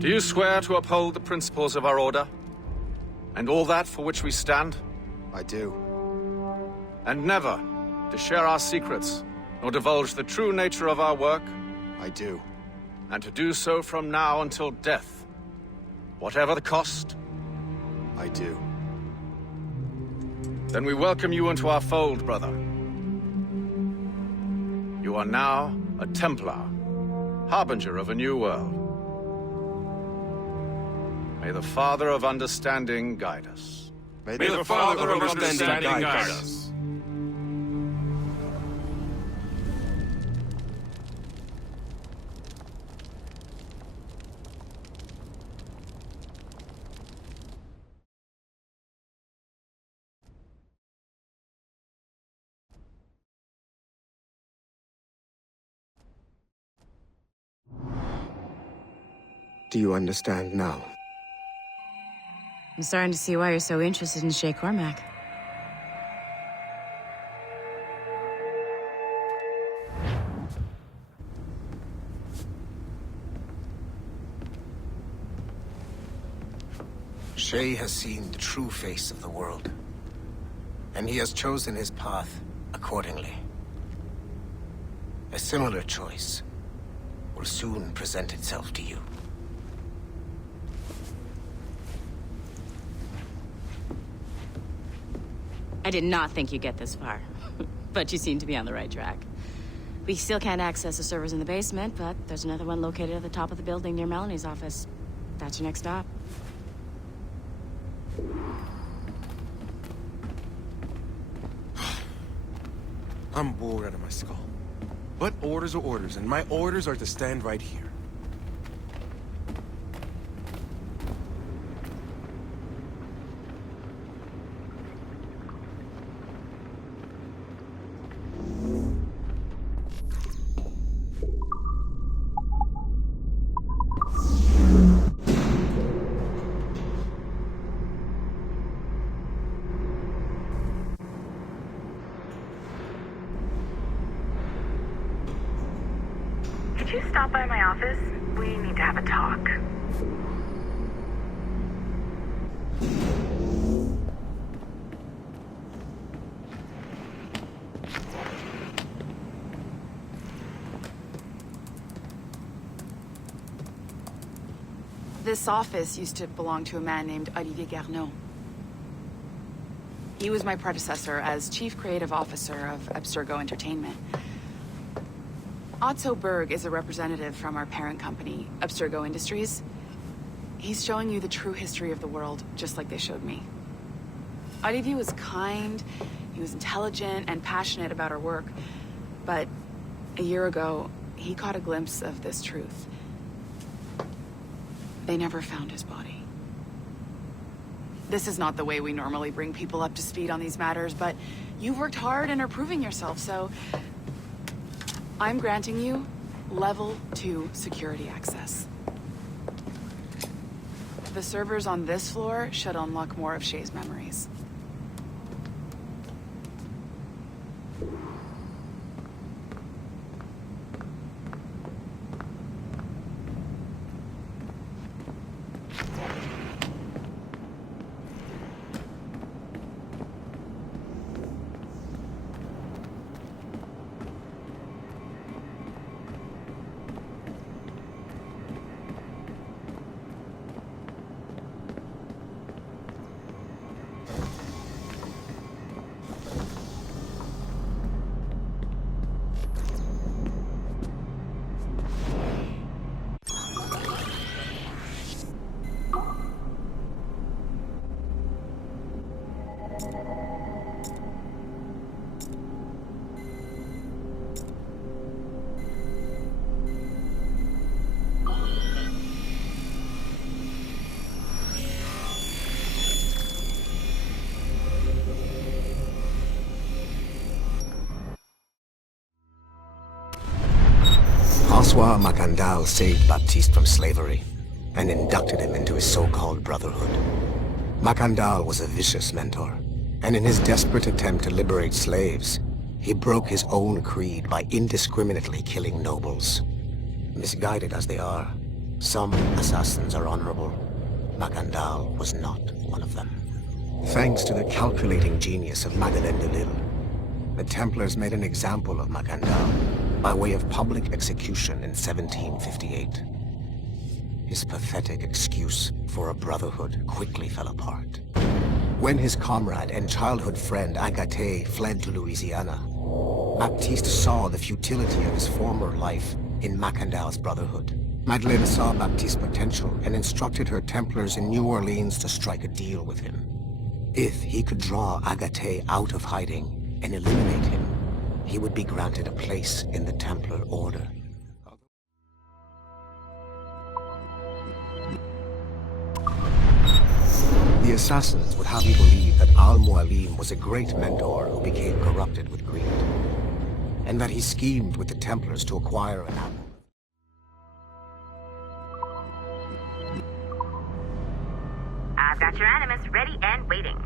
Do you swear to uphold the principles of our order? And all that for which we stand? I do. And never to share our secrets, nor divulge the true nature of our work? I do. And to do so from now until death, whatever the cost? I do. Then we welcome you into our fold, brother. You are now a Templar, harbinger of a new world. May the Father of Understanding guide us. May the Father of Understanding guide us. Do you understand now? I'm starting to see why you're so interested in Shay Cormac. Shay has seen the true face of the world, and he has chosen his path accordingly. A similar choice will soon present itself to you. I did not think you'd get this far, but you seem to be on the right track. We still can't access the servers in the basement, but there's another one located at the top of the building near Melanie's office. That's your next stop. I'm bored out of my skull. But orders are orders, and my orders are to stand right here. Could you stop by my office? We need to have a talk. This office used to belong to a man named Olivier Garneau. He was my predecessor as Chief Creative Officer of Abstergo Entertainment. Otto Berg is a representative from our parent company, Abstergo Industries. He's showing you the true history of the world, just like they showed me. Olivier was kind, he was intelligent and passionate about our work, but a year ago, he caught a glimpse of this truth. They never found his body. This is not the way we normally bring people up to speed on these matters, but you've worked hard and are proving yourself, so I'm granting you Level 2 security access. The servers on this floor should unlock more of Shay's memories. François Macandal saved Baptiste from slavery and inducted him into his so-called brotherhood. Macandal was a vicious mentor, and in his desperate attempt to liberate slaves, he broke his own creed by indiscriminately killing nobles. Misguided as they are, Some assassins are honorable. Macandal was not one of them. Thanks to the calculating genius of Madeleine de Lille, the Templars made an example of Macandal by way of public execution in 1758. His pathetic excuse for a brotherhood quickly fell apart. When his comrade and childhood friend Agathe fled to Louisiana, Baptiste saw the futility of his former life in Macandal's brotherhood. Madeleine saw Baptiste's potential and instructed her Templars in New Orleans to strike a deal with him. If he could draw Agathe out of hiding and eliminate him, he would be granted a place in the Templar Order. The assassins would have you believe that Al-Mualim was a great mentor who became corrupted with greed, and that he schemed with the Templars to acquire an apple. I've got your Animus ready and waiting.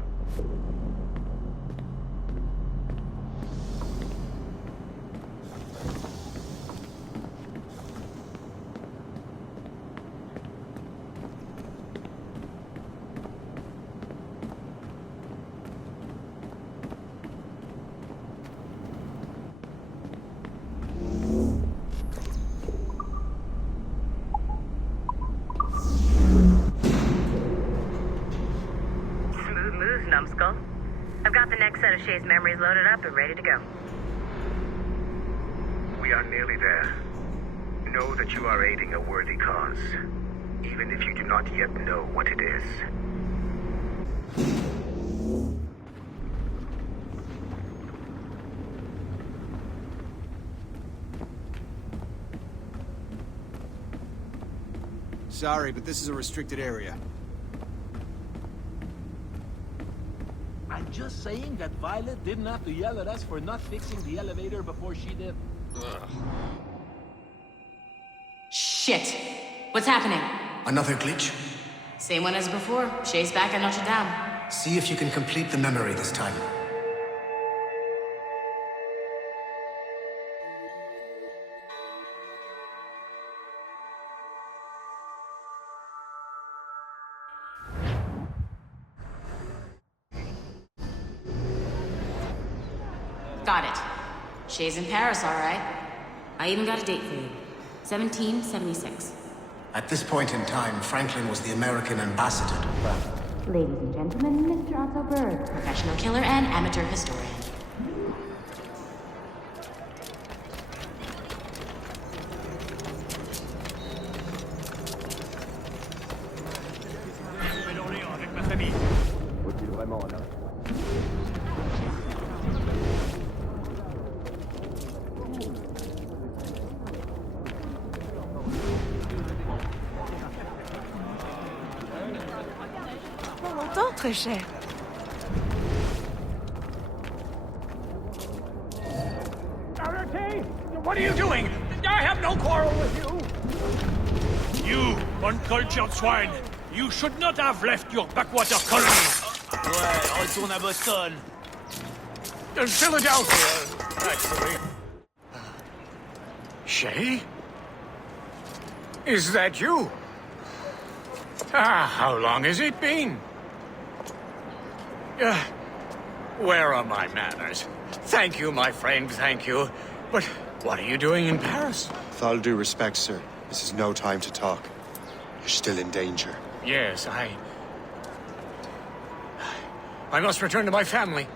Numbskull. I've got the next set of Shay's memories loaded up and ready to go. We are nearly there. Know that you are aiding a worthy cause, even if you do not yet know what it is. Sorry, but this is a restricted area. I'm just saying that Violet didn't have to yell at us for not fixing the elevator before she did. Shit! What's happening? Another glitch? Same one as before. Shay's back at Notre Dame. See if you can complete the memory this time. Got it. Shay's in Paris, all right. I even got a date for you. 1776. At this point in time, Franklin was the American ambassador to Prague. Ladies and gentlemen, Mr. Otto Berg, professional killer and amateur historian. Très cher. What are you doing? I have no quarrel with you! You, uncultured swine! You should not have left your backwater colony! Ouais, retourne à Boston. In Philadelphia, actually. Shay? Is that you? How long has it been? Where are my manners? Thank you, my friend, thank you. But what are you doing in Paris? With all due respect, sir, this is no time to talk. You're still in danger. Yes, I must return to my family.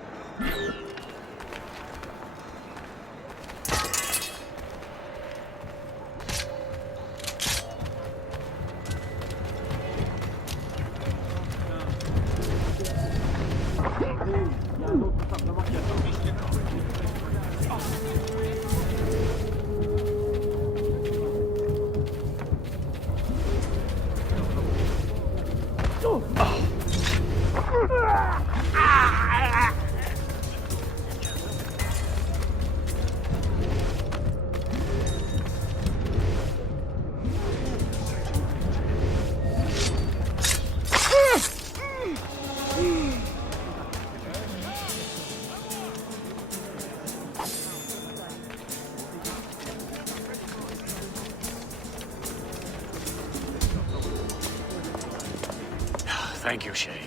Thank you, Shay.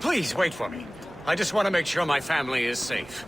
Please wait for me. I just want to make sure my family is safe.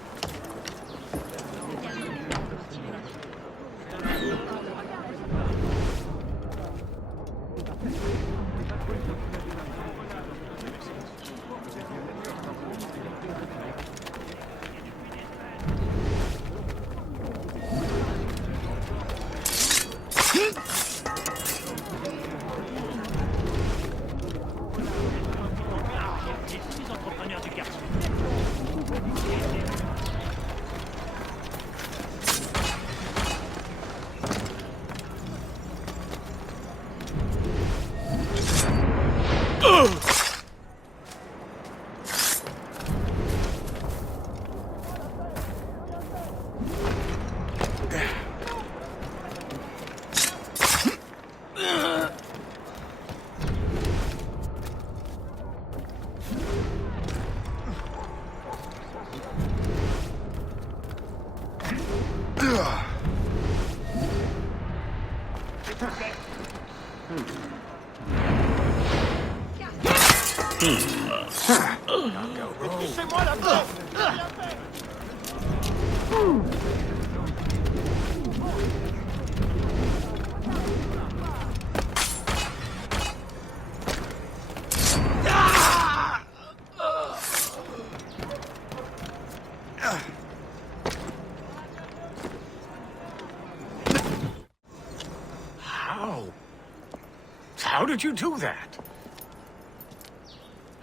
How did you do that?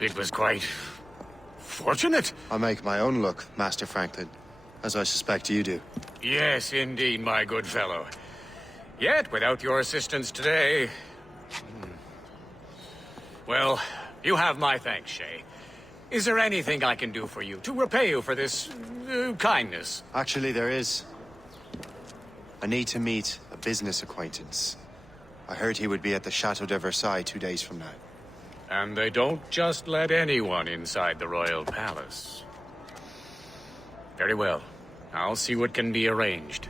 It was quite fortunate. I make my own luck, Master Franklin, as I suspect you do. Yes, indeed, my good fellow. Yet, without your assistance today... Well, you have my thanks, Shay. Is there anything I can do for you to repay you for this kindness? Actually, there is. I need to meet a business acquaintance. I heard he would be at the Chateau de Versailles 2 days from now. And they don't just let anyone inside the royal palace. Very well. I'll see what can be arranged.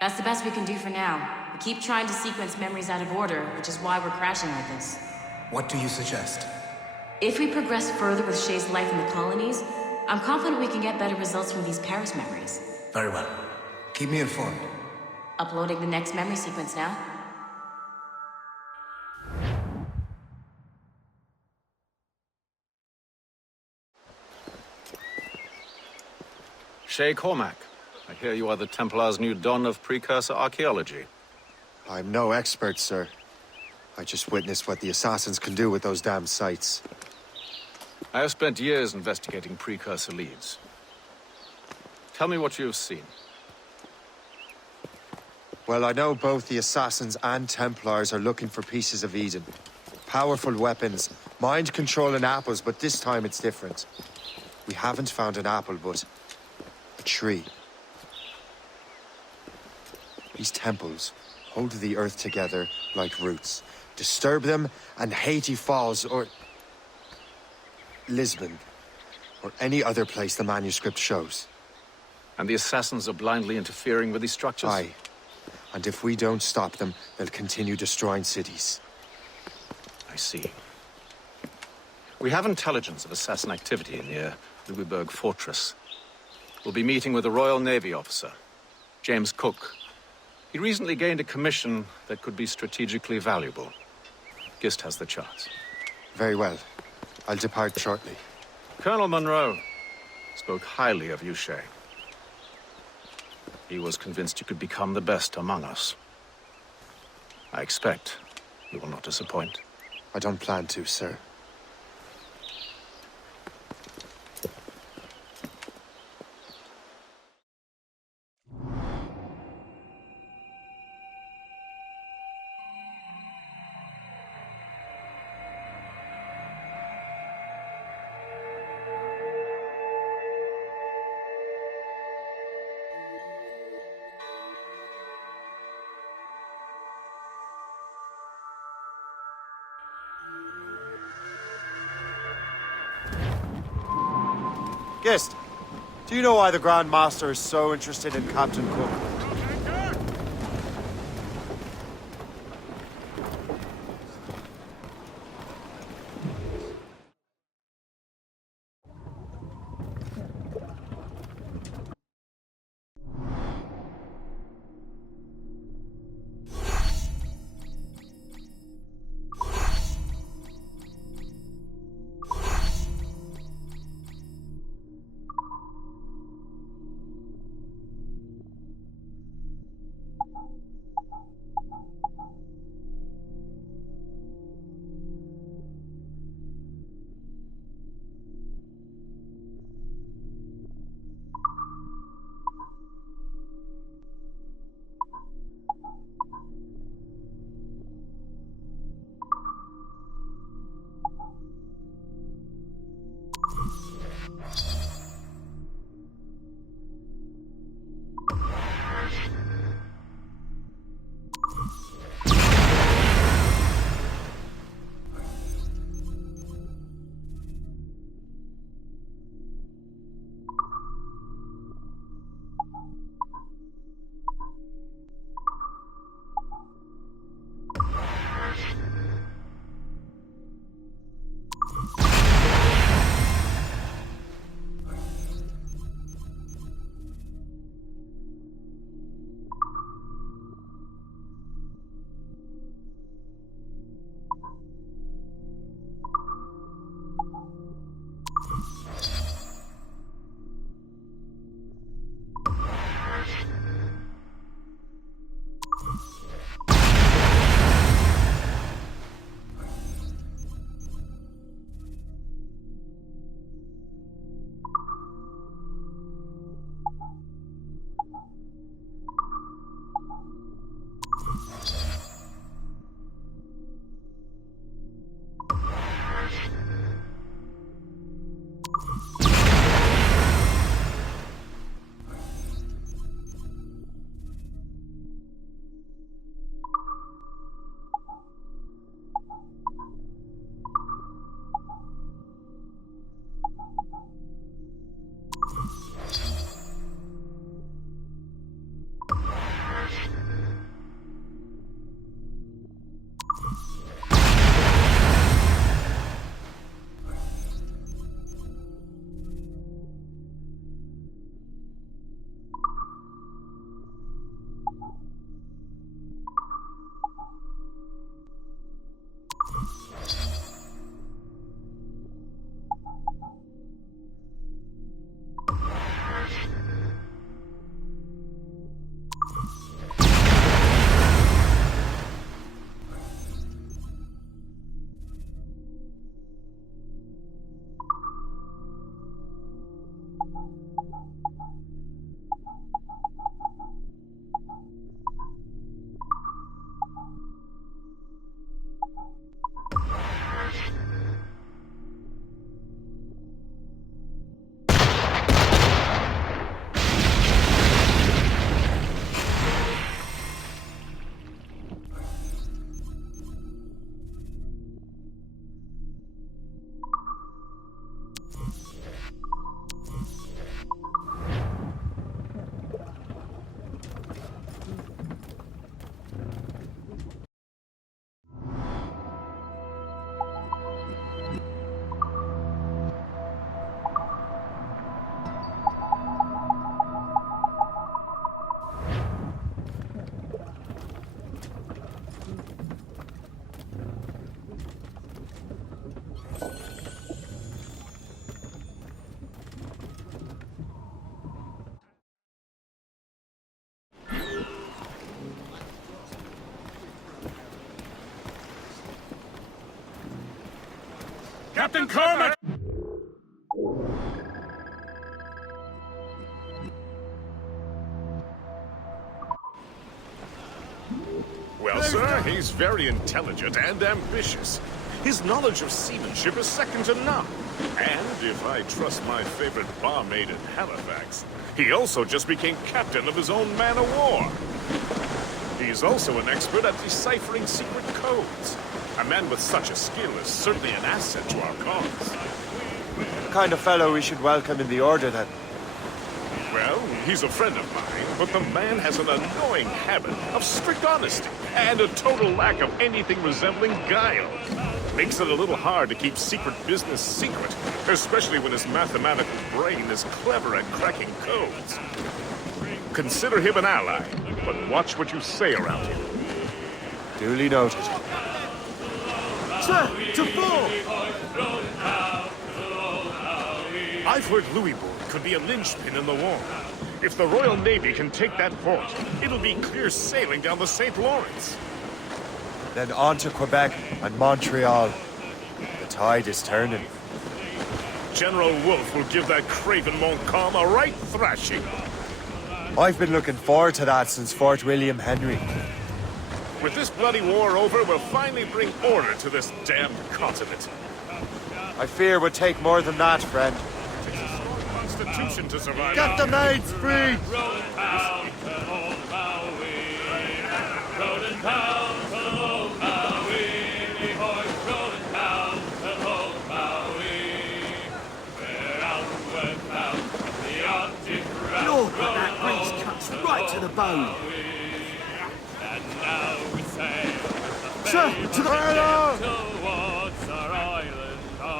That's the best we can do for now. We keep trying to sequence memories out of order, which is why we're crashing like this. What do you suggest? If we progress further with Shay's life in the colonies, I'm confident we can get better results from these Paris memories. Very well. Keep me informed. Uploading the next memory sequence now. Shay Cormac, I hear you are the Templar's new don of precursor archaeology. I'm no expert, sir. I just witnessed what the assassins can do with those damn sites. I have spent years investigating precursor leads. Tell me what you have seen. Well, I know both the assassins and Templars are looking for pieces of Eden. Powerful weapons, mind-controlling apples, but this time it's different. We haven't found an apple, but a tree. These temples hold the earth together like roots. Disturb them, and Haiti falls, or Lisbon, or any other place the manuscript shows. And the assassins are blindly interfering with these structures? Aye. And if we don't stop them, they'll continue destroying cities. I see. We have intelligence of assassin activity near Louisbourg Fortress. We'll be meeting with a Royal Navy officer, James Cook. He recently gained a commission that could be strategically valuable. Gist has the charts. Very well. I'll depart shortly. Colonel Monroe spoke highly of you, Shay. He was convinced you could become the best among us. I expect you will not disappoint. I don't plan to, sir. Guest, do you know why the Grand Master is so interested in Captain Cook? Captain Cormac! Well, sir, he's very intelligent and ambitious. His knowledge of seamanship is second to none. And if I trust my favorite barmaid in Halifax, he also just became captain of his own man-of-war. He's also an expert at deciphering secret codes. A man with such a skill is certainly an asset to our cause. The kind of fellow we should welcome in the Order, then. Well, he's a friend of mine, but the man has an annoying habit of strict honesty and a total lack of anything resembling guile. Makes it a little hard to keep secret business secret, especially when his mathematical brain is clever at cracking codes. Consider him an ally, but watch what you say around him. Duly noted. Sir, to full! I've heard Louisbourg could be a linchpin in the war. If the Royal Navy can take that port, it'll be clear sailing down the St. Lawrence. Then on to Quebec and Montreal. The tide is turning. General Wolfe will give that craven Montcalm a right thrashing. I've been looking forward to that since Fort William Henry. With this bloody war over, we'll finally bring order to this damned continent. I fear it would take more than that, friend. Takes a strong constitution to survive. Get the maids free! Lord, but that breeze cuts right to the bone. Sir, to the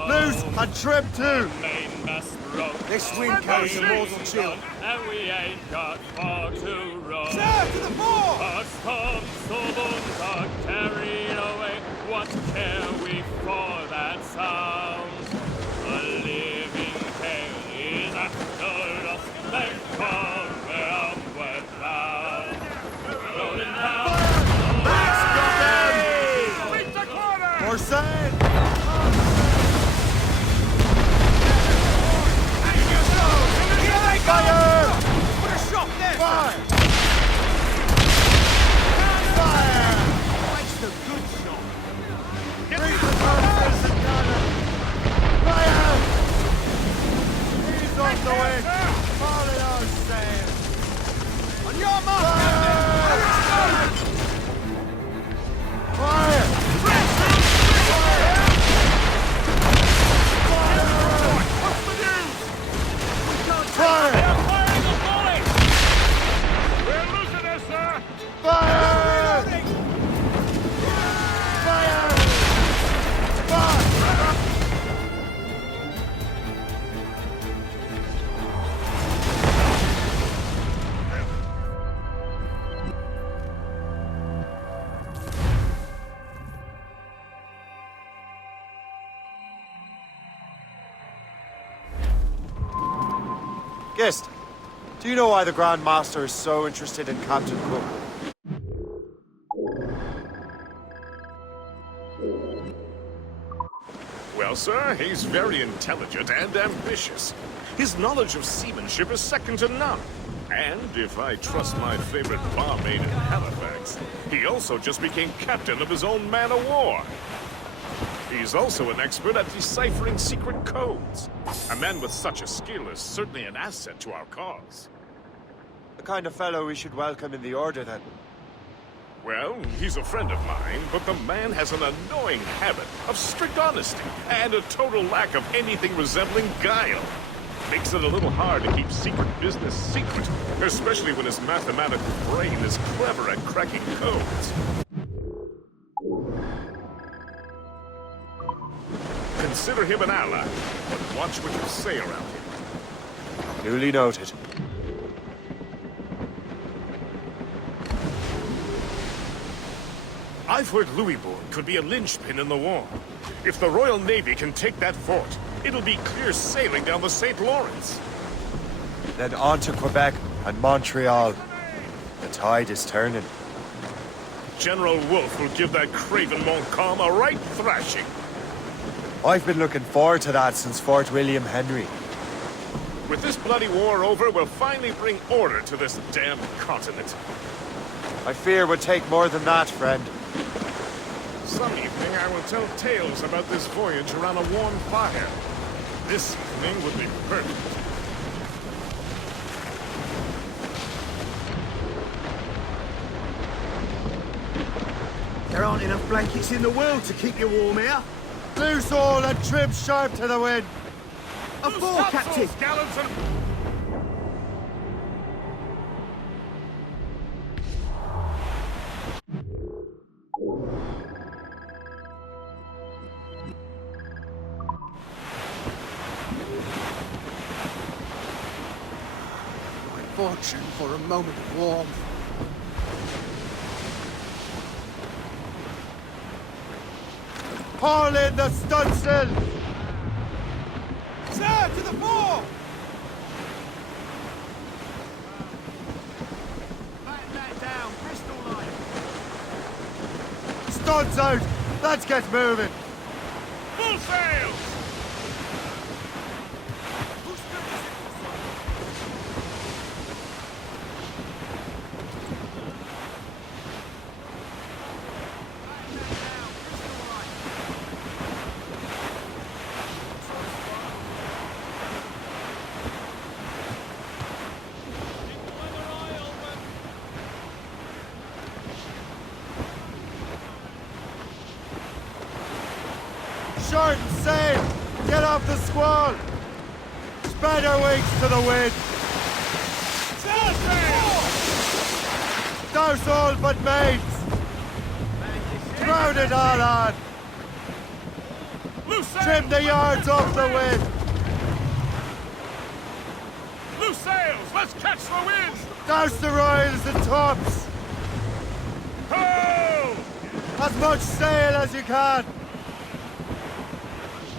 Loose and trim too! This wind carries a mortal chill. And we ain't got far to run. Sir, to the fore! Our storms, storms are carried away. What care we for that sound? A living tale is after us. They come where onward bound. Rolling down. For sale! Fire! Put a shot there! Fire! Fire! That's the good shot. Read the purposes and cannon! Fire! Ease off the wind! Follow our sail! On your mark! Fire! Fire! We're losing this, sir. Fire! Fire! Fire! Gist, do you know why the Grand Master is so interested in Captain Cook? Well, sir, he's very intelligent and ambitious. His knowledge of seamanship is second to none. And if I trust my favorite barmaid in Halifax, he also just became captain of his own man-of-war. He's also an expert at deciphering secret codes. A man with such a skill is certainly an asset to our cause. The kind of fellow we should welcome in the Order, then. Well, he's a friend of mine, but the man has an annoying habit of strict honesty and a total lack of anything resembling guile. Makes it a little hard to keep secret business secret, especially when his mathematical brain is clever at cracking codes. Consider him an ally, but watch what you say around him. Duly noted. I've heard Louisbourg could be a linchpin in the war. If the Royal Navy can take that fort, it'll be clear sailing down the St. Lawrence. Then on to Quebec and Montreal. The tide is turning. General Wolfe will give that craven Montcalm a right thrashing. I've been looking forward to that since Fort William Henry. With this bloody war over, we'll finally bring order to this damned continent. I fear it would take more than that, friend. Some evening I will tell tales about this voyage around a warm fire. This evening would be perfect. There aren't enough blankets in the world to keep you warm here. Loose all and trim sharp to the wind. Loose topsails, gallants and... My fortune for a moment of warmth. Haul in the stunsail! Sir, to the fore! Batten down, pistol line. Studs out! Let's get moving! Full sails! Short and safe! Get off the squall! Spread our wings to the wind! Douse all but mates! Crowd it all on! Loose sails! Trim the yards off the wind! Loose sails! Let's catch the wind! Douse the royals and tops! Ho! As much sail as you can!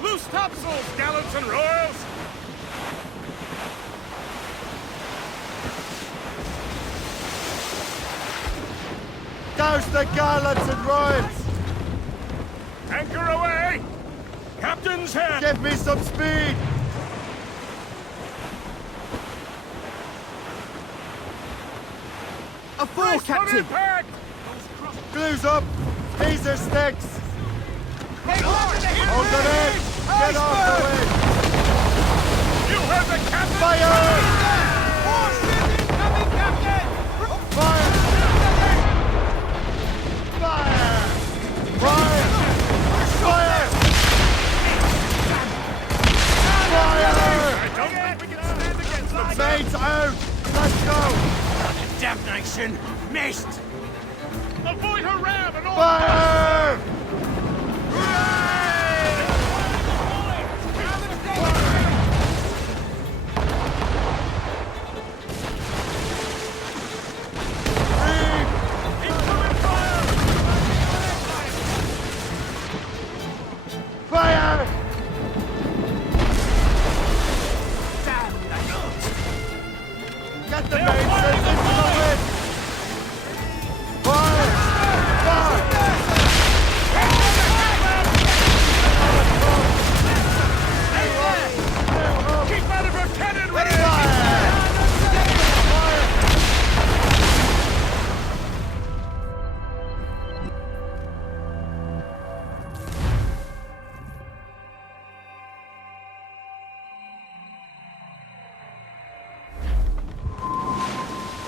Loose topsails, gallants and royals! Douse the gallants and royals! Anchor away! Captain's head! Give me some speed! A fore, Captain! Impact! Glues up! Teaser sticks! Hold them in! Get off the wind! You heard the captain! Fire! Fire! Fire! Fire! Fire! Fire! I don't think we can stand against them! Mates out! Let's go! Damnation! Missed! Avoid her ram and all! Fire! Fire! Get the mainsail into the wind! Fire! Fire! Keep out of her cannon! Ready!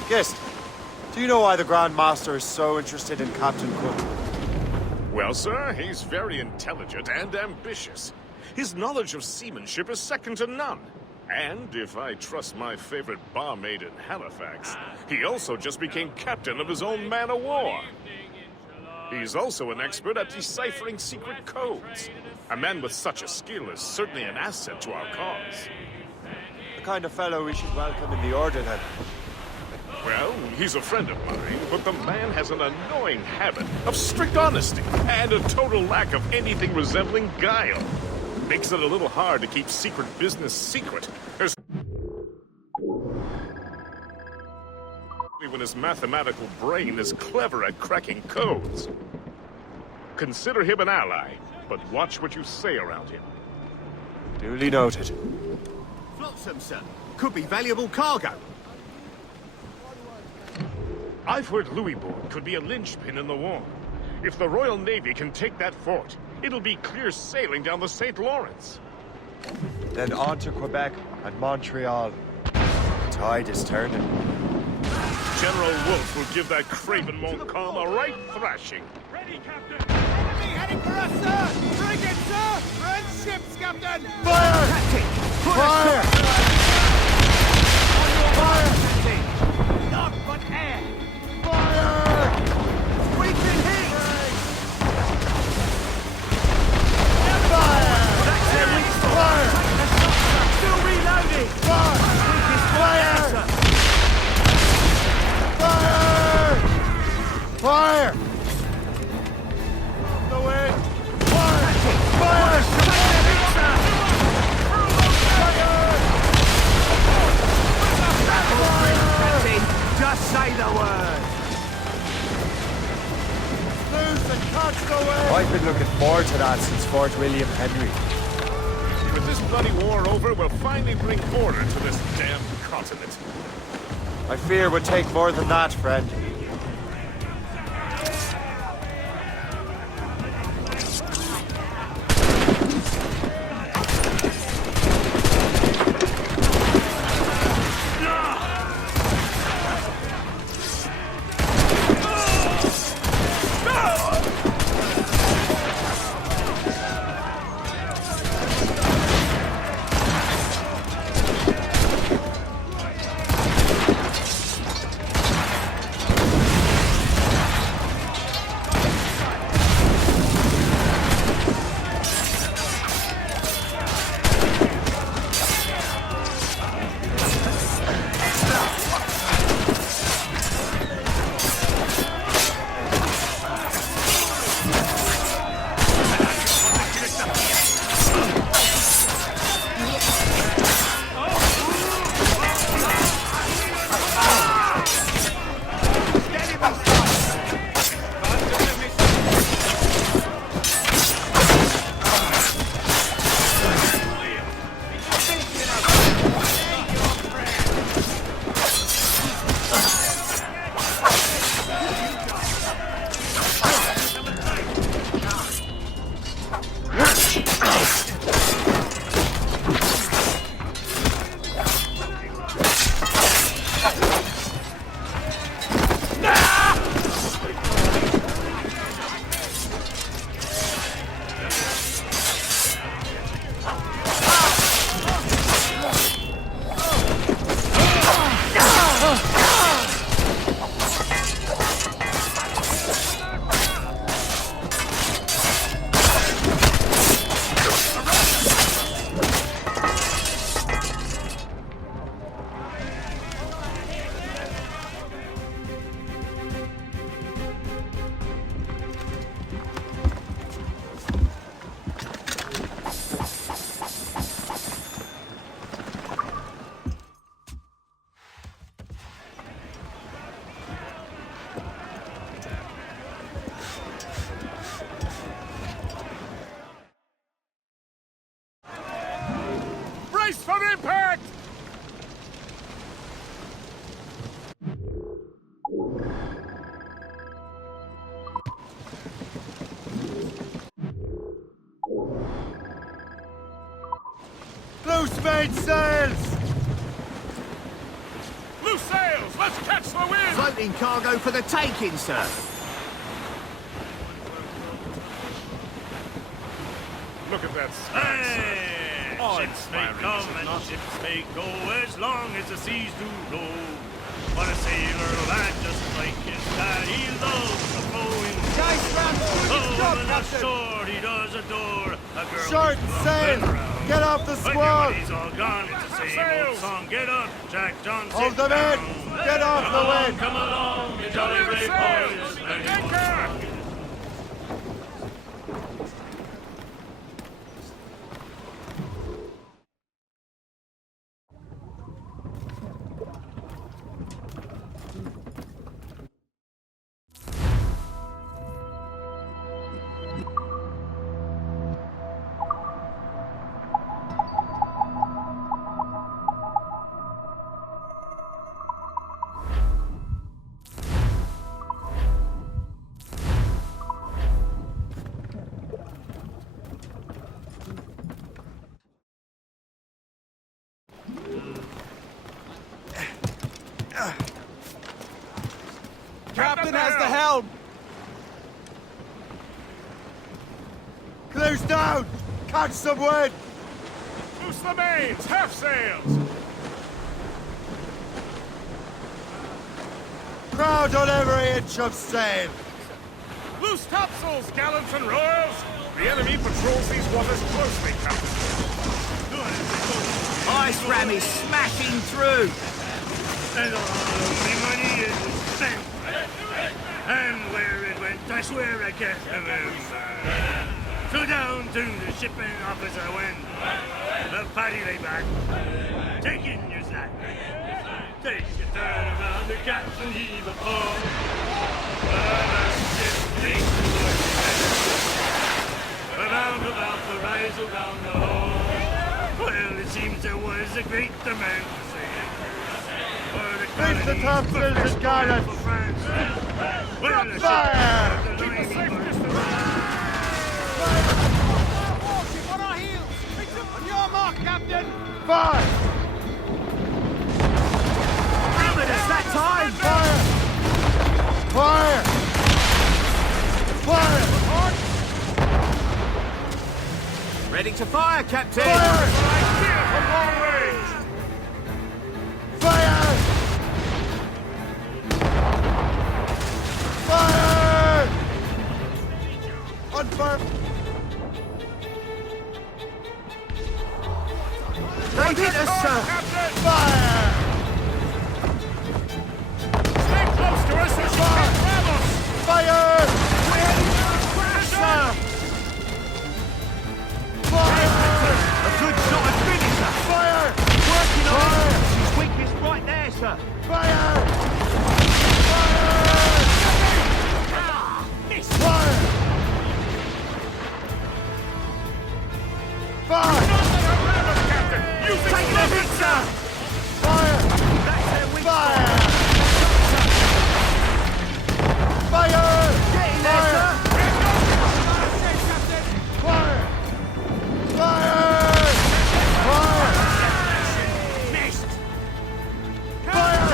Gist, do you know why the Grand Master is so interested in Captain Cook? Well, sir, he's very intelligent and ambitious. His knowledge of seamanship is second to none. And if I trust my favorite barmaid in Halifax, he also just became captain of his own man-of-war. He's also an expert at deciphering secret codes. A man with such a skill is certainly an asset to our cause. The kind of fellow we should welcome in the Order, then. Well, he's a friend of mine, but the man has an annoying habit of strict honesty and a total lack of anything resembling guile. Makes it a little hard to keep secret business secret. When his mathematical brain is clever at cracking codes. Consider him an ally, but watch what you say around him. Duly noted. Flotsam, sir. Could be valuable cargo. I've heard Louisbourg could be a linchpin in the war. If the Royal Navy can take that fort, it'll be clear sailing down the St. Lawrence. Then on to Quebec and Montreal. The tide is turning. General Wolfe will give that craven Montcalm a right thrashing. Ready, Captain! Enemy heading for us, sir! Frigate, sir! Red ships, Captain! Fire! Captain! Fire! Fire! Not but air! Fire! We've been hit! Fire! That's it, we Fire! still reloading! Fire! Fire! Fire! The wind! Fire! Fire! Just say the word! Loose and catch the wind! I've been looking forward to that since Fort William Henry. With this bloody war over, we'll finally bring order to this damn continent. I fear would take more than that, friend. Brace for impact! Loose mainsails! Loose sails! Let's catch the wind! Floating cargo for the taking, sir. Look at that Hey! Oh, Ships may inspiring, come is it and not? ships may go as long as the seas do roll. But a sailor lad just like his dad, he loves the flowing. Oh, and ashore he does adore a girl. Short who's sail! well round. Get off the When your squall! money's all gone, it's the same old song. Get up, Jack John, Hold sit them down. in! Get off Come the along, wind! come along, you jolly great boys. Anchor! Captain has the helm! Close down! Catch some wind! Loose Loose the mains! Half sails! Crowd on every inch of sail! Loose topsails, gallants and royals! The enemy patrols these waters closely, Captain. Ice ram is smashing through! And all my money is spent. And where it went, I swear I can't remember. So down to the shipping office I went. The party lay back. Take in your snack. Take your turn around the captain, heave a pole. Around about the rise, around the hole. Well, it seems there was a great demand for sailing. Reach the topsails and gallants! Fire! On our heels! On your mark, Captain! Fire! Hammered us that time! Fire! Fire! Fire! Ready to fire, Captain! Fire! Fire! Fire! On fire! They hit us, sir! Fire! Stay close to us as you can grab us! Fire! We're heading for a crash, sir! Fire! A good shot of finisher! Fire! Working on Fire! it! His weakness right there, sir! Fire! Fire! Fire! Fire! Taking a hit, sir! Fire! That's their weak Fire! Fire! Getting there, sir! Fire! Fire! Fire! Missed! Fire!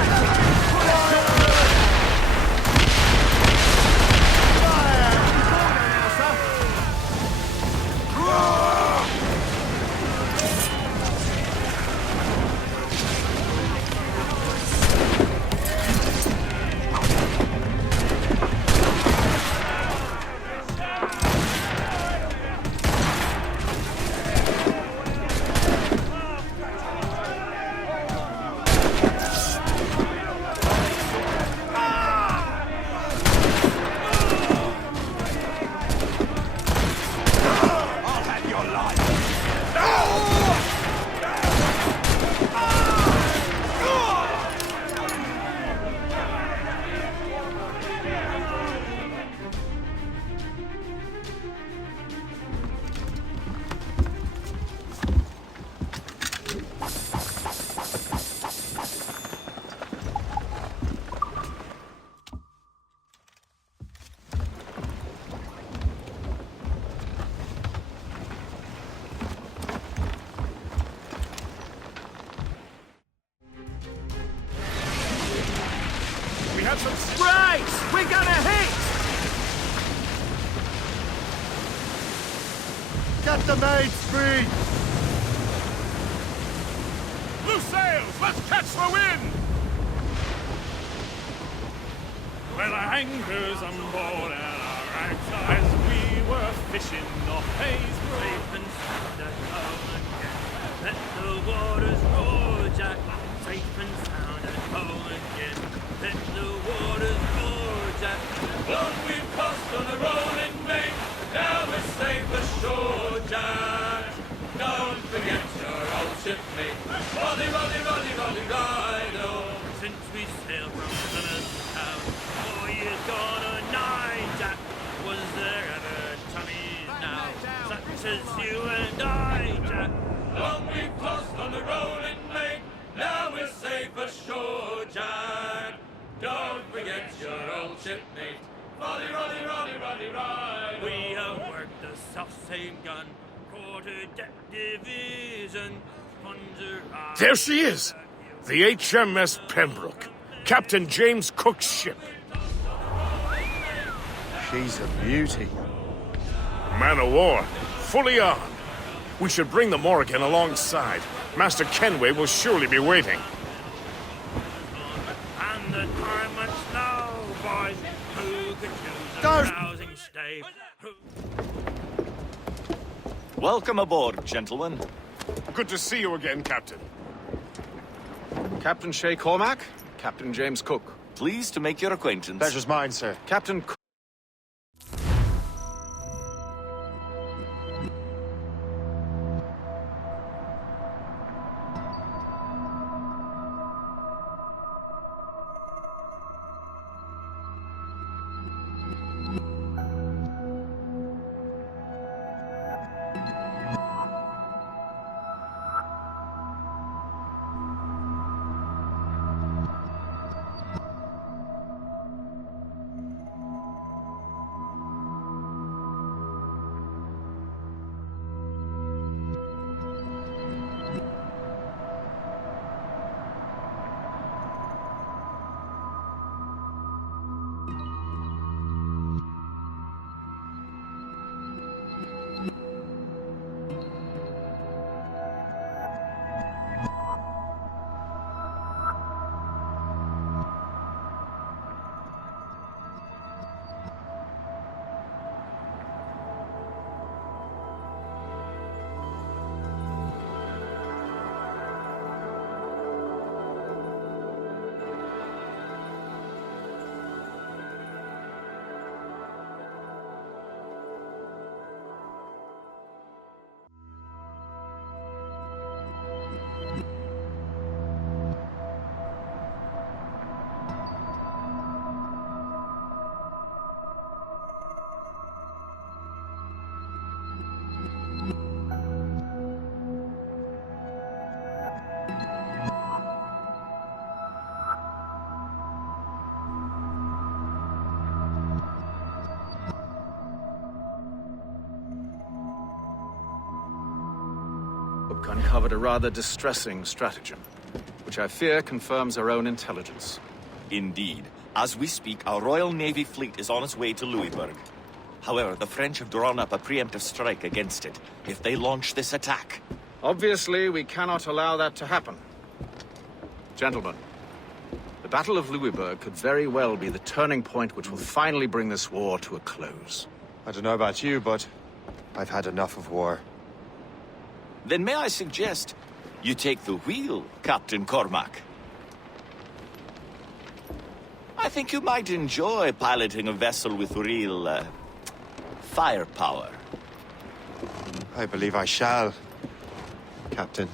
We had some... Right! We're gonna hit! Get the mains free! Loose sails! Let's catch the wind! Well, our anchors on board and our ranks as we were fishing off Hayes Grove and sound at home again. Let the waters roar, Jack, safe and sound at home again. Let the waters roar, Jack. Long we've crossed on a rolling main, now we're safe ashore, Jack. Don't forget your old shipmate, Roddy, Roddy, Roddy, Roddy, Rido. Since we sailed from Plymouth town, 4 years gone or 9, Jack. Was there ever Tommies now, such as you and I, Jack? Long we've crossed on the rolling main, now we're safe ashore, Jack. Don't forget your old shipmate, Roddy, Roddy, Roddy, Roddy, Rido. We have worked the self-same gun, quarter-deck division, There she is! The HMS Pembroke, Captain James Cook's ship. She's a beauty. Man of war, fully armed. We should bring the Morrigan alongside. Master Kenway will surely be waiting. And the tournament's now, boys. Who could choose a rousing stave? Welcome aboard, gentlemen. Good to see you again, Captain. Captain Shay Cormac, Captain James Cook. Pleased to make your acquaintance. Pleasure's mine, sir. Captain Cook. Uncovered a rather distressing stratagem, which I fear confirms our own intelligence. Indeed. As we speak, our Royal Navy fleet is on its way to Louisburg. However, the French have drawn up a preemptive strike against it if they launch this attack. Obviously, we cannot allow that to happen. Gentlemen, the Battle of Louisburg could very well be the turning point which will finally bring this war to a close. I don't know about you, but I've had enough of war. Then may I suggest you take the wheel, Captain Cormac? I think you might enjoy piloting a vessel with real, firepower. I believe I shall, Captain.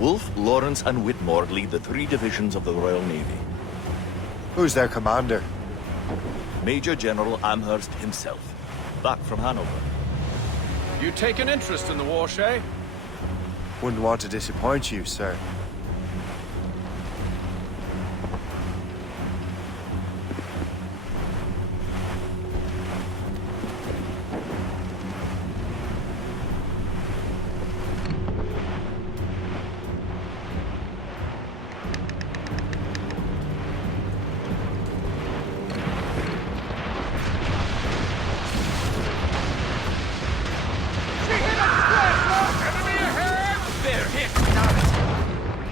Wolfe, Lawrence, and Whitmore lead the 3 divisions of the Royal Navy. Who's their commander? Major General Amherst himself, back from Hanover. You take an interest in the war, Shay? Wouldn't want to disappoint you, sir.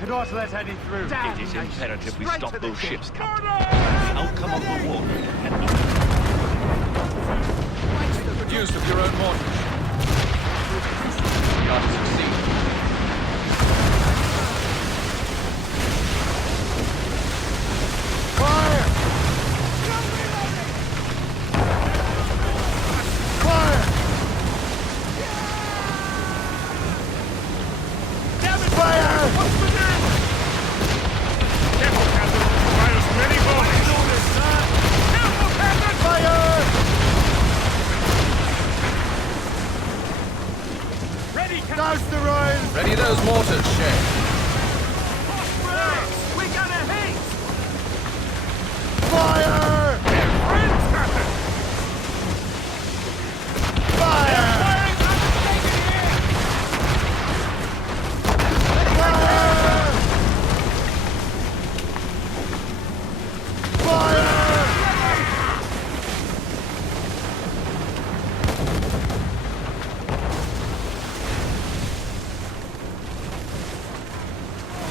Cannot let any through. It is imperative we stop those ships, Captain. The outcome of the war will depend on it. Good use of your own mortars. We are to succeed. Fire! Fire! Damn it! Fire! Douse the Royals! Ready those mortars, Shay. We got a hit! Fire! Friends, Captain! Fire!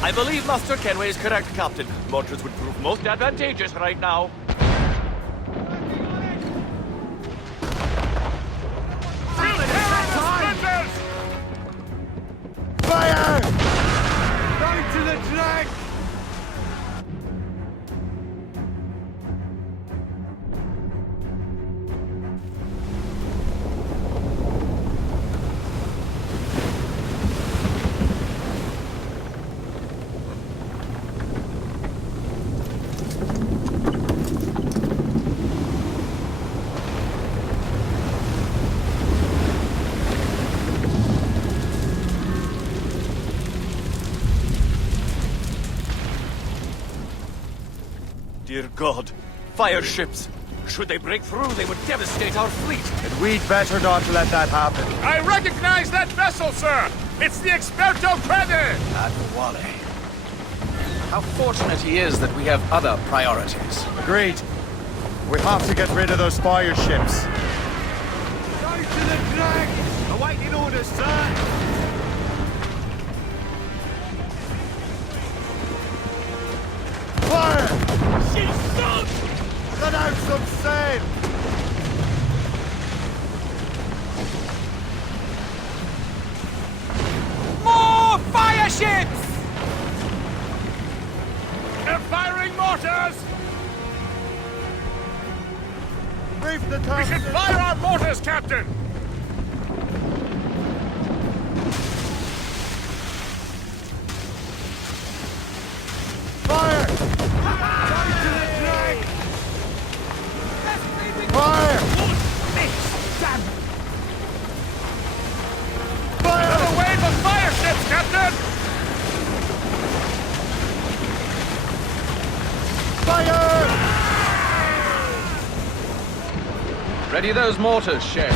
I believe Master Kenway is correct, Captain. Mortars would prove most advantageous right now. Fire! Right to the drag! Dear God, fire ships! Should they break through, they would devastate our fleet. And we'd better not let that happen. I recognize that vessel, sir! It's the Experto Crede! Adewale. How fortunate he is that we have other priorities. Agreed. We have to get rid of those fire ships. Right to the drag! Awaiting orders, sir! Fire! She's sunk! Let out some sail! More fire ships! They're firing mortars! Brief the We Thompson! should fire our mortars, Captain! Fire! Right to the drag! Fire! Fire! Another wave of fire ships, Captain! Fire! Ready those mortars, Shay.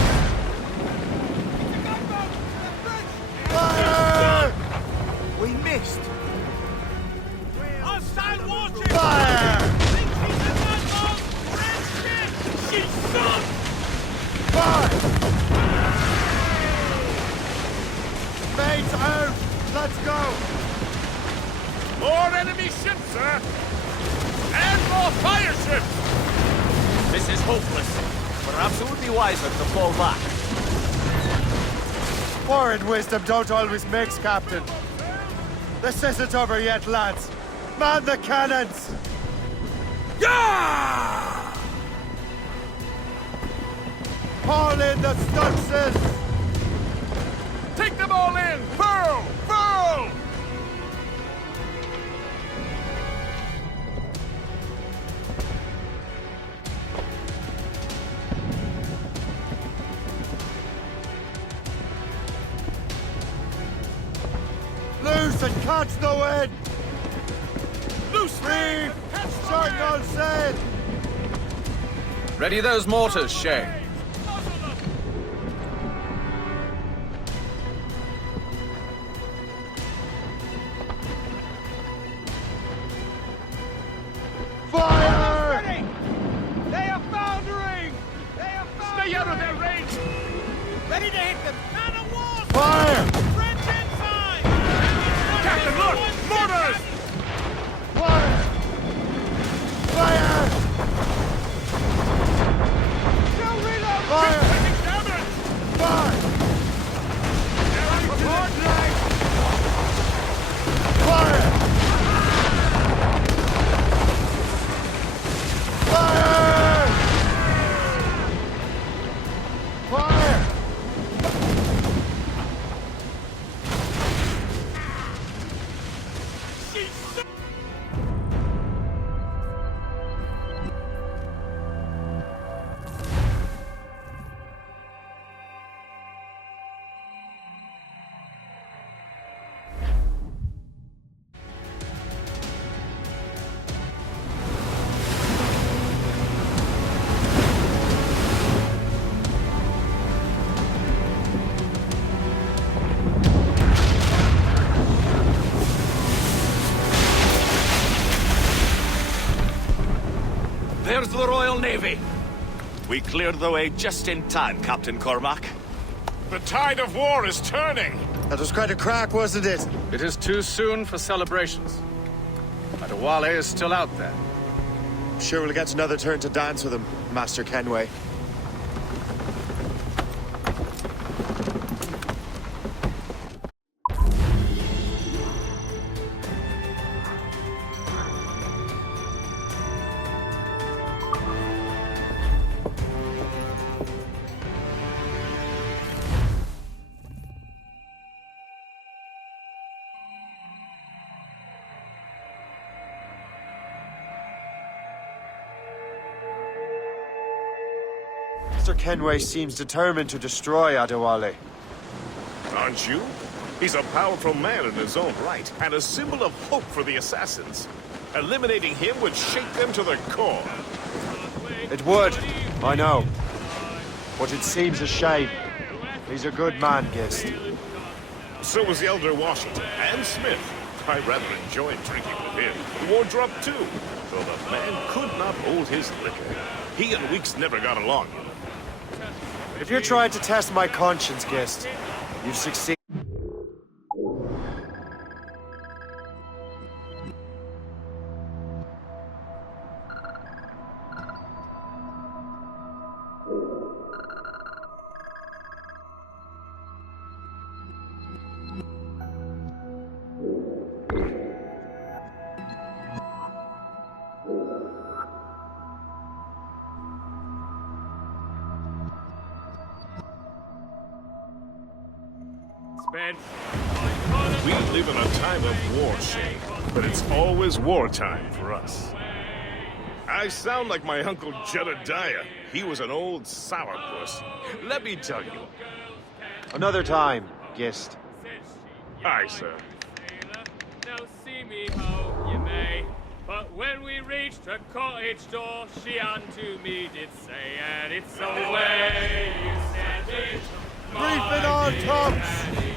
Fire! We missed! Hostile warship! Fire! She's sunk! Fire! Mates out! Let's go! More enemy ships, sir! And more fire ships! This is hopeless. Perhaps it would be wiser to fall back. War and wisdom don't always mix, Captain. This isn't over yet, lads. Man the cannons! Yeah! Haul in the stunsails! Take them all in! Furl! Furl! Loose and catch the wind! Loose Reef! Shorten all sail! Ready those mortars, Shay. Fire! They are foundering! They are foundering! Stay out of their range! Ready to hit them! Man of war! Fire! French inside! Captain, look! Mortars! Fire! Fire! No reload! Fire! Taking damage! Fire! They're on report! Fire! Fire! Fire! There's the Royal Navy. We cleared the way just in time, Captain Cormac. The tide of war is turning! That was quite a crack, wasn't it? It is too soon for celebrations. Adewale is still out there. Sure we'll get another turn to dance with him, Master Kenway. Mr. Kenway seems determined to destroy Adewale. Aren't you? He's a powerful man in his own right, and a symbol of hope for the assassins. Eliminating him would shake them to the core. It would, I know. But it seems a shame. He's a good man, Gist. So was the Elder Washington, and Smith. I rather enjoyed drinking with him. Wardrop, too, though the man could not hold his liquor. He and Weeks never got along. If you're trying to test my conscience, Gist, you've succeeded. We live in a time of war, Shane, but it's always wartime for us. I sound like my Uncle Jedediah. He was an old sourpuss. Let me tell you. Another time, Gist. Aye, sir. Now see me how you may. But when we reached her cottage door, she unto me did say, and it's away you send it. Brief it on, tops!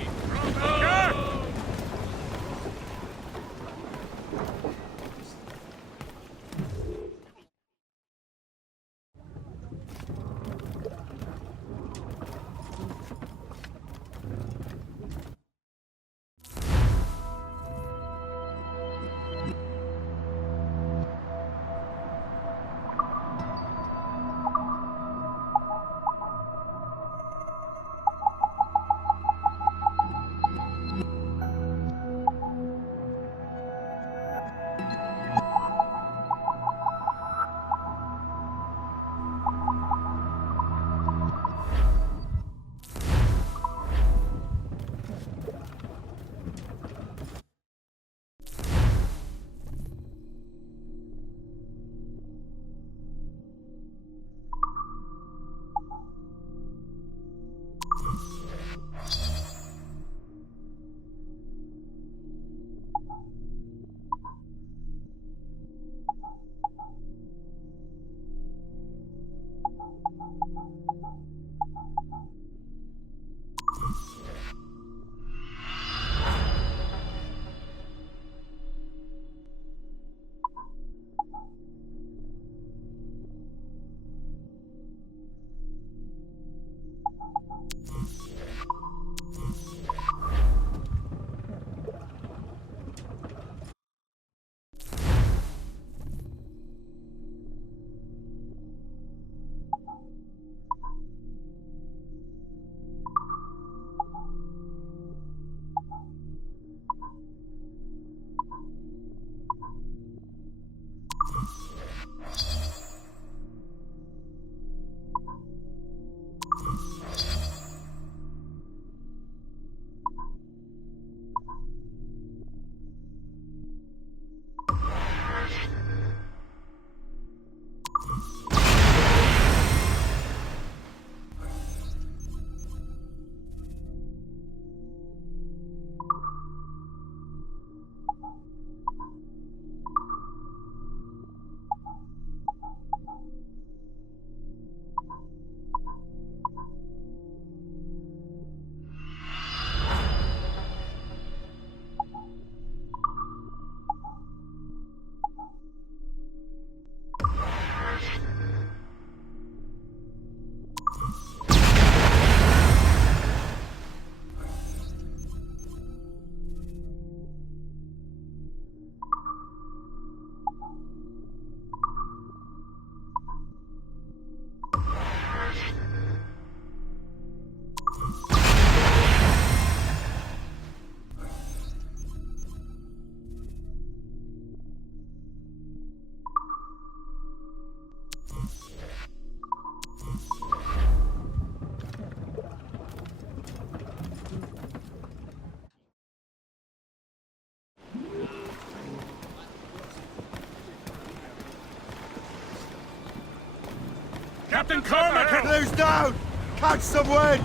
Captain Cormac! Blue's down! Catch some wind!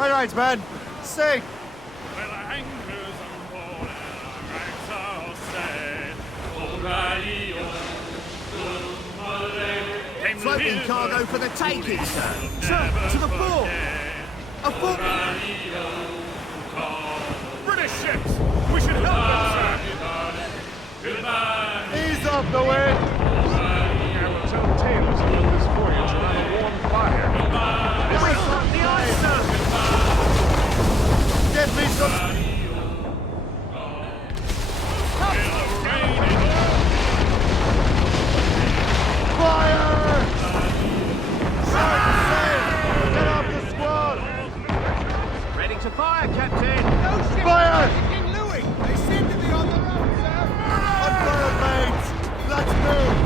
All right, men. Sing! Well, anchors and pole and our ranks are all set. O'Reilly, Floating cargo for the taking, sir. Sir, to the fore. A fore. British ships! We should help them, sir! Ease off the wind! I will tell tales about this voyage around a warm fire. We've got the ice, sir. Get me some... Fire! Short sail! Get off the squad! Ready to fire, Captain. No ship Fire! in Louis. They seem to be on the run, sir. Unfurled mates! Let's move!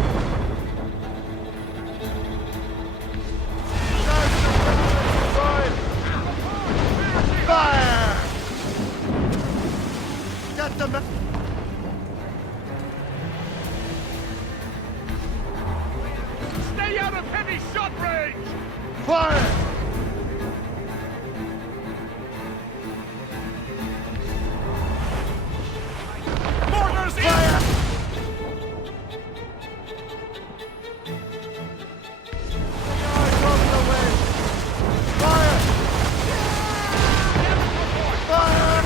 Fire! Get them... Stay out of heavy shot range! Fire! Mortars in! Fire! Yards over the wind! Fire! Fire!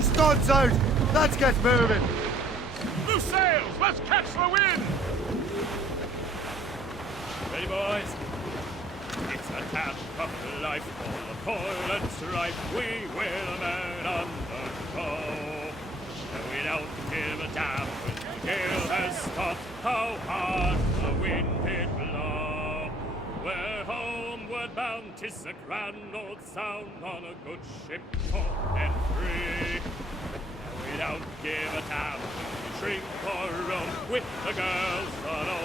Studs out! Let's get moving! Loose sails! Let's catch the wind! Ready, boys? It's a task of life, full of toil and strife. We will man undergo. And we don't give a damn when the gale has stopped. How hard the wind did blow. We're homeward bound, 'tis a grand old sound on a good ship, taut and free. And we don't give a damn when we shrink or roam with the girls on